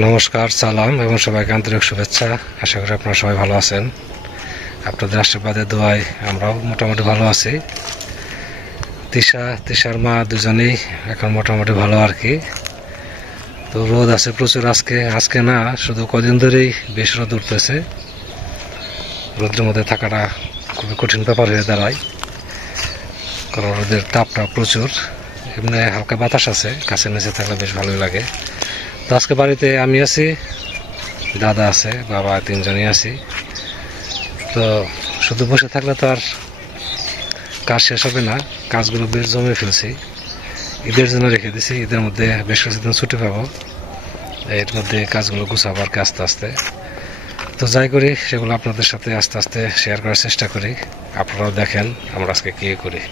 নমস্কার, সালাম এবং সবাইকে আন্তরিক শুভেচ্ছা। আশা করি আপনারা সবাই ভালো আছেন। আপনাদের আশীর্বাদে দোয়ায় আমরাও মোটামুটি ভালো আছি। তিশার মা দুজনেই এখন মোটামুটি ভালো আর কি। তো রোদ আছে প্রচুর আজকে না, শুধু কদিন ধরেই বেশ রোদ উঠতেছে। রোদের মধ্যে থাকাটা খুবই কঠিন ব্যাপার হয়ে দাঁড়ায়, কারণ রোদের তাপটা প্রচুর। এমনি হালকা বাতাস আছে, গাছের নিচে থাকলে বেশ ভালোই লাগে। তো আজকে বাড়িতে আমি আছি, দাদা আছে, বাবা, তিনজনই আছি। তো শুধু বসে থাকলে তো আর কাজ শেষ হবে না, কাজগুলো বেশ জমে ফেলছি। ঈদের জন্য রেখে দিছি, ঈদের মধ্যে বেশ কিছুদিন ছুটি পাবো, এর মধ্যে কাজগুলো গুছাবো আর কি আস্তে আস্তে। তো যাই করি সেগুলো আপনাদের সাথে আস্তে আস্তে শেয়ার করার চেষ্টা করি। আপনারাও দেখেন আমরা আজকে কী করি।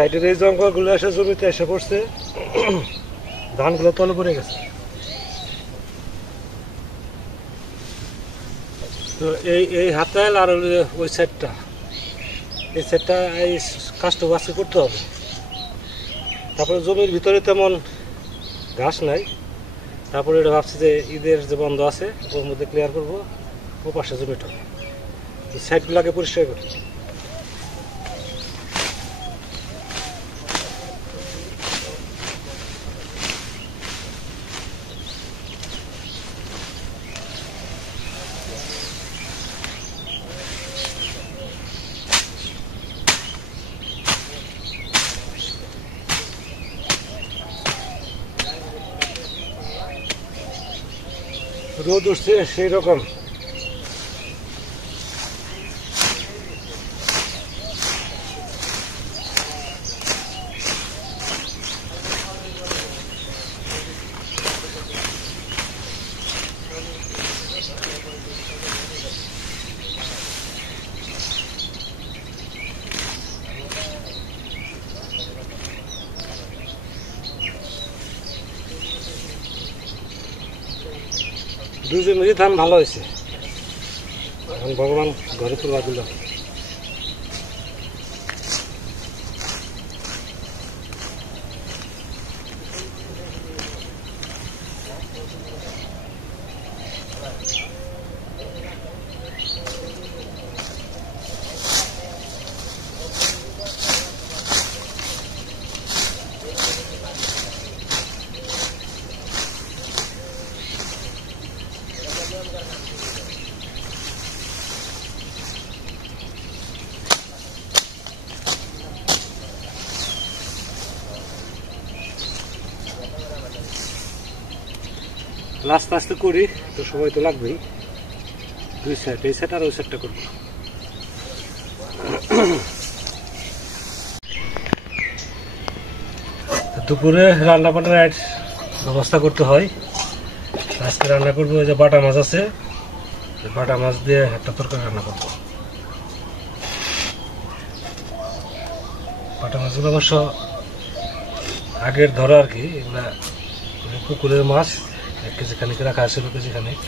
সাইডের এই জঙ্গলগুলো এসে জমিতে এসে পড়ছে, ধানগুলো তলে পড়ে গেছে। তো এই হাতাল আর ওই সাইডটা, এই সাইডটা এই কাজটা আজকে করতে হবে। তারপরে জমির ভিতরে তেমন ঘাস নাই, তারপরে এটা ভাবছি যে ঈদের যে বন্ধ আছে ওর মধ্যে ক্লিয়ার করবো, ও পাশে জমিটা এই সাইডগুলোকে পরিষ্কার করি। রোদ উঠছে সেই রকম। দুজন মিলে ধান ভালো হয়েছে, এখন ভগবান ঘরে তুলবা দিল। আস্তে আস্তে করি তো সময় তো লাগবেই। দুই সাইড, এই সাইড আর ওই সাইডটা করবো। দুপুরে রান্না বান্নার ব্যবস্থা করতে হয়। আজকে রান্না করবো, ওই যে বাটা মাছ আছে, বাটা মাছ দিয়ে একটা তরকারি রান্না করবো। বাটা মাছগুলো অবশ্য আগের ধরা আর কি, এগুলা পুকুরের মাছ। 1 কেজি খানিক রাখা আছে, 2 কেজি খানিক।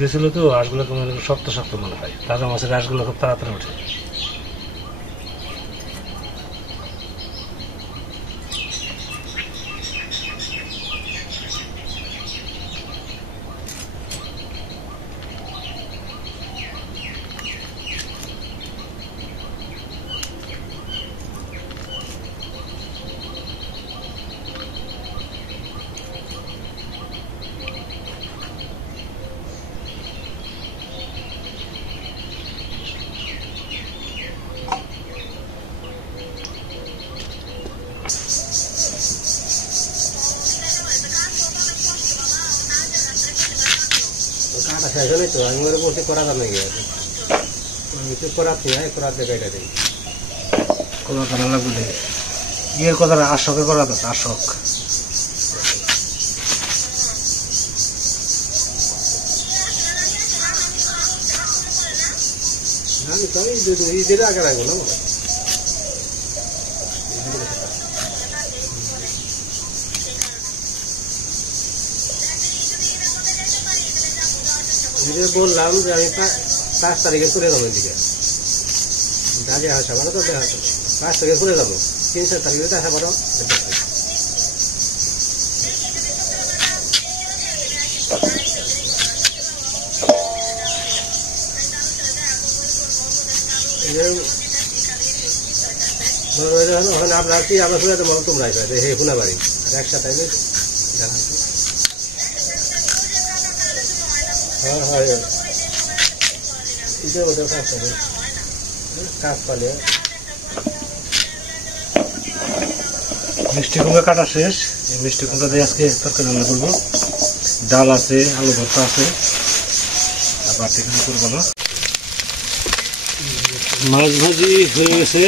ভিজেছিল তো আঁশগুলো শক্ত শক্ত মনে হয়, তাজা মাছের আঁশগুলো খুব তাড়াতাড়ি ওঠে। কাটা শেষ হলে তো আমি ওরা বসে করা যাবে গিয়ে আমি তো করাচ্ছি না, করার জায়গাটা দিই কোলা কানা লাগবে ইয়ের কথা আশকে করা যাচ্ছে, আশক আমি তো ঈদের আগে রাখবো না বললাম যে আমি 5 তারিখে করে যাবো এদিকে দাঁড়ে আসা পারো তো দেখা 5 তারিখে করে যাবো 3-4 তারিখে দেখা পারো ওখানে আপনার কি আমরা শুনে তো মনে তোমরাই পাই হে পুনা বাড়ি আর একসাথে হ্যাঁ হ্যাঁ ঈদের মধ্যে কাজ পালে মিষ্টি কুমড়া কাটা শেষ। এই মিষ্টি কুমড়া দিয়ে আজকে তরকারি রান্না করবো। ডাল আছে, আলু ভর্তা আছে, আর বাড়তি কিছু করবো না। মাছ ভাজি হয়ে গেছে।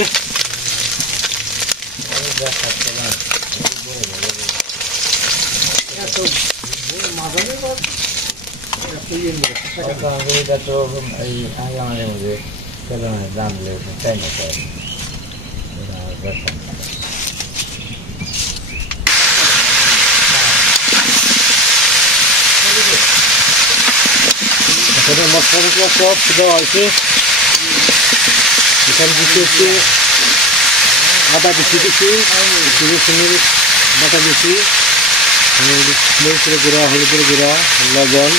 মশলা সব দেওয়া হয়েছে। এখানে দিতে হচ্ছে আদা বেশি দিচ্ছি, রসুনের বাটা বেশি, মরিচের গুঁড়া, হলুদের গুঁড়া, লবণ,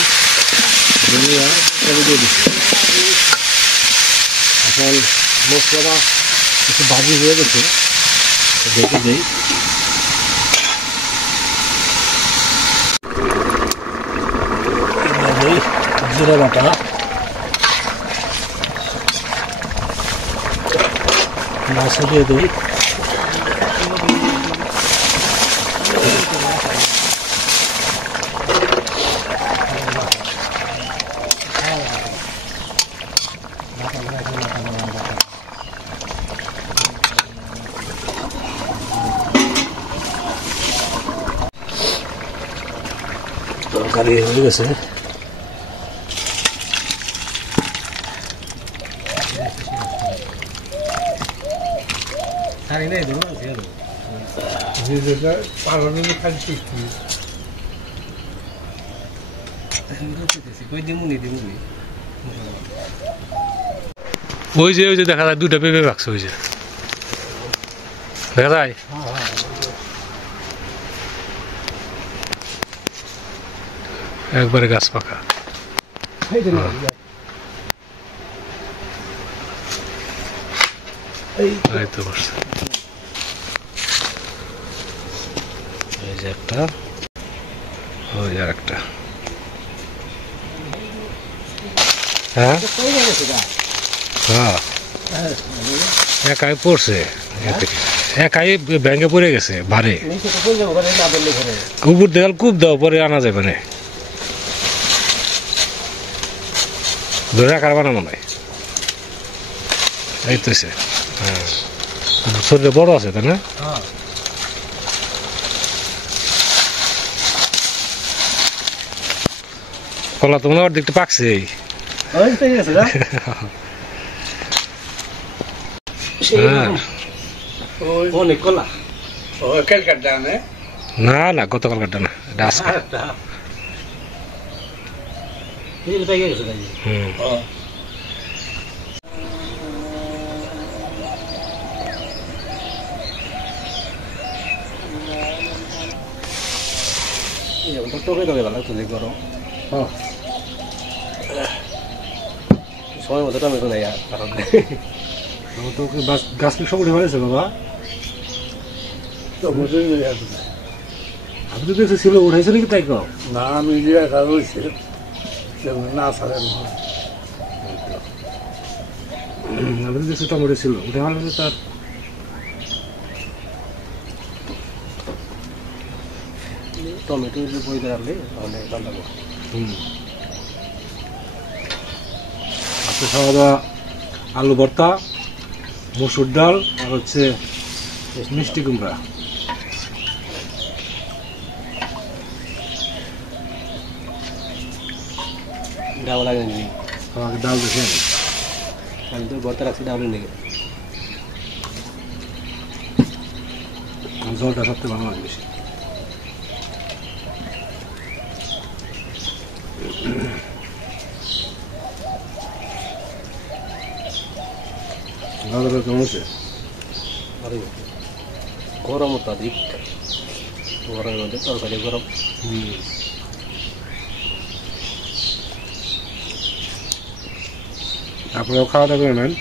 ধনিয়া সব দিয়ে দিচ্ছি। এখন মশলাটা একটু ভাজি হয়ে গেছে, দেখে দিই। জিরা বাটা, মাছ দিয়ে দিই, তরকারি হয়ে গেছে। ওই যে দেখা যায় দুটা পেঁপে বাক্স, ওই যে দেখা যায়। একবারে গাছ পাকা। এই তো বসছে, এই যে একটা, ওই আর একটা। হ্যাঁ হ্যাঁ, একাই পড়ছে, একাই ব্যাঙ্গে পড়ে গেছে ভারে। উপর দেওয়াল কূপ দাও, পরে আনা যাবে না, ধরে রাখার বানানো নয়। এই তো হ্যাঁ, শরীরে বড় আছে তাই না? কলা তো মনে হয় দেখতে পাকছে। না না, গতকাল কাটটা না, এটা আজকে। কিন্তু পেয়ে গেছে তাই টকে টকে ভালো লাগতো দেখো সময় মতো টমেটো নেই আর কারণ তো গাছ সব উঠে ফেলেছে বাবা আপনি তো দেখছি ছিল উঠাইছে নাকি তাই কও না আমি যে একা রয়েছে না ছাড়ে আপনি দেখছি টমেটো ছিল উঠে ফেলেছে তার টমেটো বইতে রাখলে তাহলে ভালো লাগবে আজকে খাওয়া দাওয়া আলু ভর্তা মসুর ডাল আর হচ্ছে মিষ্টি কুমড়া ডাল লাগে নাকি আমাকে ডাল দেখে আমি তো ভর্তা রাখছি ডালের নাকি জলটা সবচেয়ে ভালো লাগে বেশি দাদাটা কেমন আছে আরে গরম অত্যাধিক গরমের মধ্যে তরকারি গরম আপনারাও খাওয়া দাওয়া করে নেন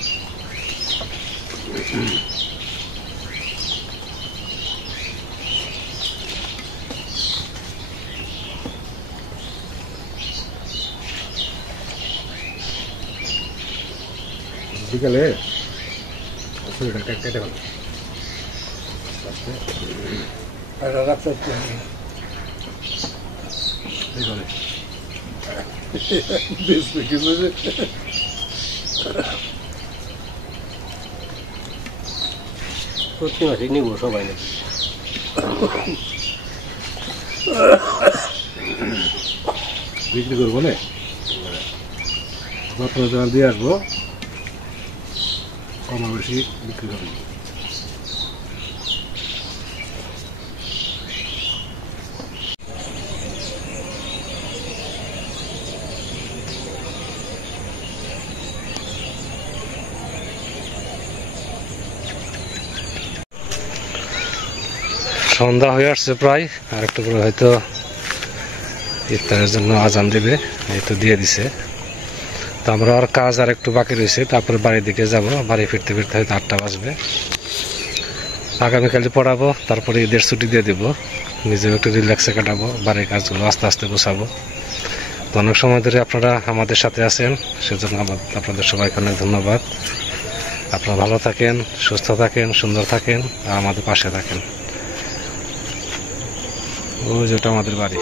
বিকালে শরীরটা কেটে গেল রাখতে প্রতি মাসে নিব সবাই নাকি বিক্রি করবো না যত্ন জল দিয়ে আসবো কমা বেশি বিক্রি করবো সন্ধ্যা হয়ে আসছে প্রায় আর একটু করে হয়তো ইফতারের জন্য আজান দেবে এই তো দিয়ে দিছে তো আমরা আর কাজ আর একটু বাকি রয়েছে তারপরে বাড়ির দিকে যাব বাড়ি ফিরতে ফিরতে হয়তো 8টা বাজবে আগামীকাল পড়াবো তারপরে ঈদের ছুটি দিয়ে দিব নিজেও একটু রিল্যাক্সে কাটাবো বাড়ির কাজগুলো আস্তে আস্তে গোছাবো তো অনেক সময় ধরে আপনারা আমাদের সাথে আছেন সেজন্য আপনাদের সবাইকে অনেক ধন্যবাদ আপনারা ভালো থাকেন সুস্থ থাকেন সুন্দর থাকেন আর আমাদের পাশে থাকেন ওই যেটা আমাদের বাড়ি